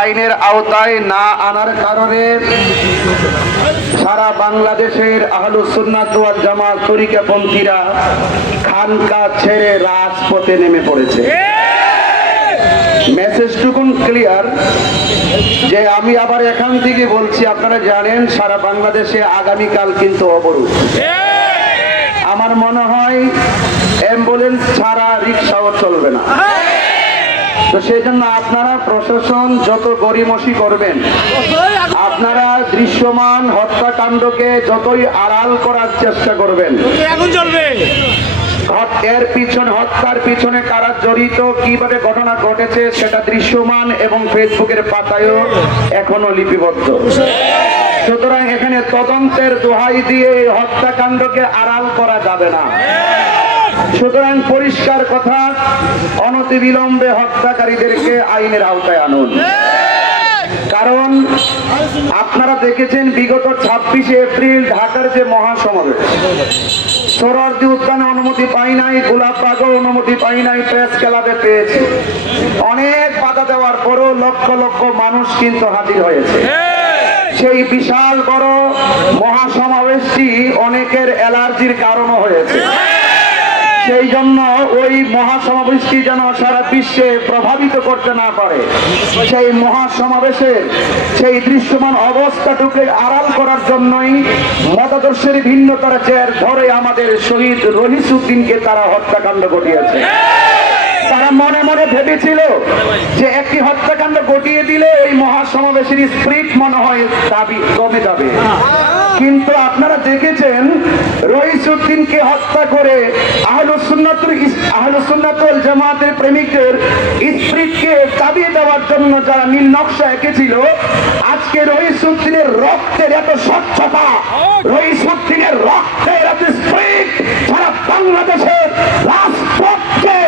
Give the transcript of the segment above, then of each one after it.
আইনের আওতায় না আনার কারণে সারা বাংলাদেশের আহলু সুন্নাত ওয়াল জামাত তরিকাপন্থীরা খানকা ছেড়ে রাজপথে নেমে পড়েছে। মেসেজটুকুন ক্লিয়ার যে আমি আবার এখান থেকে বলছি, আপনারা জানেন সারা বাংলাদেশে আগামীকাল কিন্তু অবরোধ। আমার মনে হয় অ্যাম্বুলেন্স ছাড়া রিক্সাও চলবে না। তো সেই জন্য আপনারা প্রশাসন যত গরিমসি করবেন আপনারা দৃশ্যমান হত্যাকাণ্ডকে যতই আড়াল করার চেষ্টা করবেন। এখন চলবে এর পিছনে হত্যার পিছনে কারা জড়িত কীভাবে ঘটনা ঘটেছে সেটা দৃশ্যমান এবং ফেসবুকের পাতায়ও এখনও লিপিবদ্ধ। সুতরাং এখানে তদন্তের দোহাই দিয়ে হত্যাকাণ্ডকে আড়াল করা যাবে না। সুতরাং পরিষ্কার কথা, অনতিবিলম্বে হত্যাকারীদেরকে আইনের আওতায় আনুন। কারণ আপনারা দেখেছেন, বিগত ছাব্বিশে এপ্রিল ঢাকার যে মহাসমাবেশ সোহরাওয়ার্দী উদ্যানে অনুমতি পাই নাই, গোলাপ বাগও অনুমতি পাই নাই, প্রেস ক্লাবে পেয়েছি। অনেক বাধা দেওয়ার পরও লক্ষ লক্ষ মানুষ কিন্তু হাজির হয়েছে। সেই বিশাল বড় মহাসমাবেশটি অনেকের অ্যালার্জির কারণও হয়েছে। সেই জন্য ওই মহাসমাবেশটি যেন সারা বিশ্বে প্রভাবিত করতে না পারে। সেই মহাসমাবেশের সেই দৃশ্যমান অবস্থাটুকে আড়াল করার জন্যই মতাদর্শের ভিন্নতার চেয়ার ধরে আমাদের শহীদ রহিসুদ্দিনকে তারা হত্যাকাণ্ড ঘটিয়েছে। তারা মনে মনে ভেবেছিল যে একটি হত্যাকাণ্ড ঘটিয়ে দিলে এই মহাসমাবেশের স্প্রিট মনে হয় দাবি কমে যাবে। কিন্তু আপনারা দেখেছেন রহিসুদ্দিনকে হত্যা করে আহলুসুন্নাতুল আহলুসুন্নাতুল জামাতের প্রেমিকদের স্প্রিটকে চাবিয়ে দেওয়ার জন্য যারা নীল নকশা এঁকেছিল, আজকে রহিসুদ্দিনের রক্তের এত স্বচ্ছতা রহিসুদ্দিনের রক্তের এত স্প্রিট সারা বাংলাদেশের রাজপথকে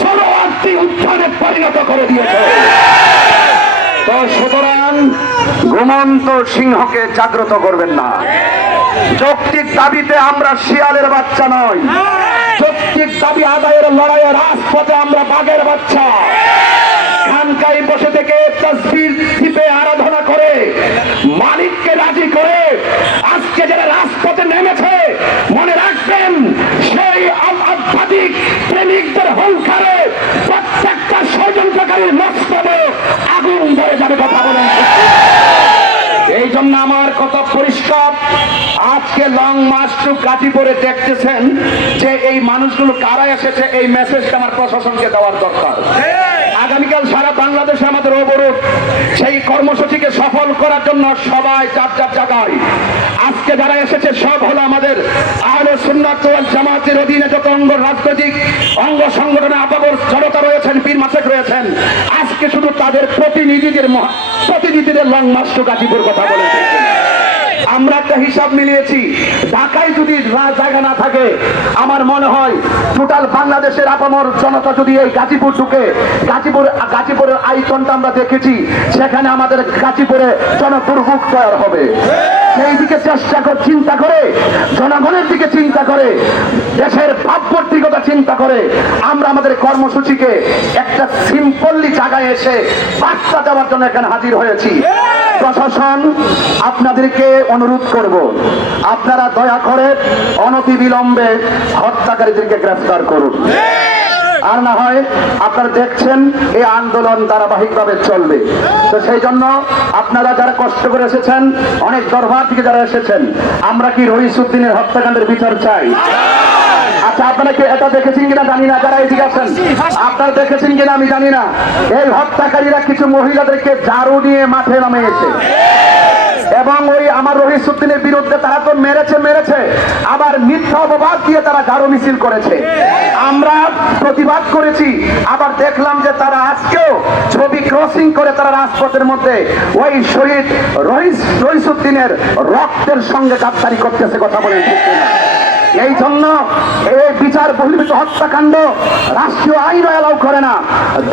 সরোয়ার্থী উত্থানে পরিণত করে দিয়েছে। তো সুতরাং ঘুমন্ত সিংহকে জাগ্রত করবেন না। যৌক্তিক দাবিতে আমরা শিয়ালের বাচ্চা নই। যৌক্তিক দাবি আদায়ের লড়াইয়ে রাজপথে আমরা বাঘের বাচ্চা। খানকাই বসে থেকে তসবির টিপে আরাধনা করে, মালিককে রাজি করে আজকে যারা রাজপথে নেমেছে, মনে রাখবেন সেই আধ্যাত্মিক প্রেমিকদের হংকারে প্রত্যেকটা ষড়যন্ত্রকারীর মস্তবে আগুন ধরে যাবে কথা বলেন। এই জন্য আমার কথা পরিষ্কার আজকে লং মার্চ টু গাজীপুরে দেখতেছেন যে এই মানুষগুলো কারা এসেছে এই মেসেজটা আমার প্রশাসনকে দেওয়ার দরকার। আগামীকাল সারা বাংলাদেশে আমাদের অবরোধ সেই কর্মসূচিকে সফল করার জন্য সবাই চার চার জায়গায়। আজকে যারা এসেছে সব হলো আমাদের আহলে সুন্নাত ওয়াল জামাতের অধীনে যত অঙ্গ রাজনৈতিক অঙ্গ সংগঠনে আপাবর জনতা রয়েছেন পীর মাসেক রয়েছেন আজকে শুধু তাদের প্রতিনিধিদের মহা- প্রতিনিধিদের লং মার্চ টু গাজীপুর কথা বলেছে আমরা একটা হিসাব মিলিয়েছি, ঢাকায় যদি জায়গা না থাকে, আমার মনে হয় টোটাল বাংলাদেশের আপামর জনতা যদি এই গাজীপুর ঢুকে, গাজীপুর, গাজীপুরের আইকনটা আমরা দেখেছি, সেখানে আমাদের গাজীপুরে জনদুর্ভোগ তৈরি হবে। সেই দিকে চেষ্টা করে, চিন্তা করে, জনগণের দিকে চিন্তা করে কথা চিন্তা করে আমরা আমাদের কর্মসূচিকে একটা সিম্পললি জায়গায় এসে বার্তা দেওয়ার জন্য এখানে হাজির হয়েছি। প্রশাসন আপনাদেরকে অনুরোধ করব আপনারা দয়া করে অনতিবিলম্বে হত্যাকারীদেরকে গ্রেফতার করুন। আর না হয় আপনারা দেখছেন এই আন্দোলন ধারাবাহিকভাবে চলবে। তো সেই জন্য আপনারা যারা কষ্ট করে এসেছেন, অনেক দরবার থেকে যারা এসেছেন, আমরা কি রহিসুদ্দিনের হত্যাকাণ্ডের বিচার চাই? আচ্ছা আপনারা কি এটা দেখেছেন কিনা জানি না, যারা এদিকে আছেন? আপনারা দেখেছেন কিনা আমি জানি না। এই হত্যাকারীরা কিছু মহিলাদেরকে ঝাড়ু নিয়ে মাঠে নামিয়েছে। এবং ওই আমার রহিসুদ্দিনের বিরুদ্ধে তারা তো মেরেছে মেরেছে আবার মিথ্যা অপবাদ দিয়ে তারা ঝাড়ু মিছিল করেছে আমরা প্রতিবাদ করেছি, আবার দেখলাম যে তারা আজকেও ছবি ক্রসিং করে তারা রাজপথের মধ্যে ওই শহীদ রহিস রহিসুদ্দিনের রক্তের সঙ্গে গাদ্দারি করতেছে, কথা বলে ঠিক? এই জন্য এই বিচার বহির্ভূত হত্যাকাণ্ড রাষ্ট্রীয় আইন অ্যালাউ করে না,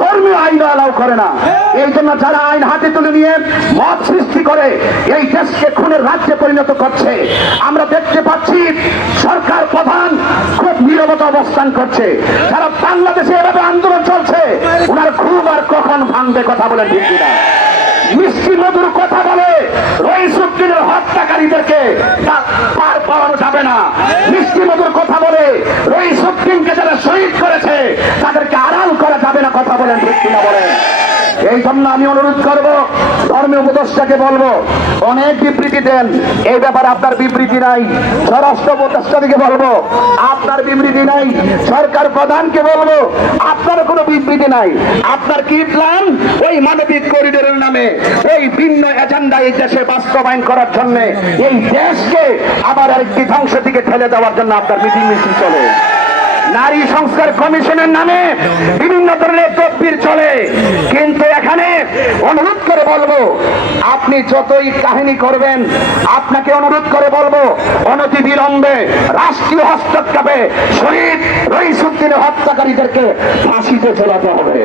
ধর্মীয় আইন অ্যালাউ করে না। এই জন্য যারা আইন হাতে তুলে নিয়ে মত সৃষ্টি করে, এই দেশকে খুনের রাজ্যে পরিণত করছে, আমরা দেখতে পাচ্ছি সরকার প্রধান খুব নীরবতা অবস্থান করছে। সারা বাংলাদেশে এভাবে আন্দোলন চলছে ওনার খুব আর কখন ভাঙবে কথা বলে ঠিক কিনা? মিষ্টি মধুর কথা বলে রহিসুদ্দিনের হত্যাকারীদেরকে পার পাওয়ানো যাবে না। মিষ্টি মধুর কথা বলে রহিসুদ্দিনকে যারা শহীদ করেছে, তাদেরকে আড়াল করা যাবে না কথা বলেন ঠিক কিনা বলেন জন্য আমি অনুরোধ করব, ধর্মীয় উপদেষ্টাকে বলব, অনেক বিবৃতি দেন। এই ব্যাপারে আপনার বিবৃতি নাই। স্বরাষ্ট্র উপদেষ্টাকে বলব, আপনার বিবৃতি নাই। সরকার প্রধানকে বলব, আপনার কোনো বিবৃতি নাই। আপনার কি প্ল্যান ওই মানবিক করিডোরের নামে এই ভিন্ন এজেন্ডা এই দেশে বাস্তবায়ন করার জন্য, এই দেশকে আবার আরেকটি ধ্বংসের দিকে ঠেলে দেওয়ার জন্য আপনার মিটিং মিছিল চলে। নারী সংস্কার কমিশনের নামে বিভিন্ন ধরনের তদবির চলে। কিন্তু এখানে অনুরোধ করে বলব, আপনি যতই কাহিনী করবেন, আপনাকে অনুরোধ করে বলব অনতি বিলম্বে রাষ্ট্রীয় হস্তক্ষেপে শহীদ রইসুদ্দিনের হত্যাকারীদেরকে ফাঁসিতে চলাতে হবে।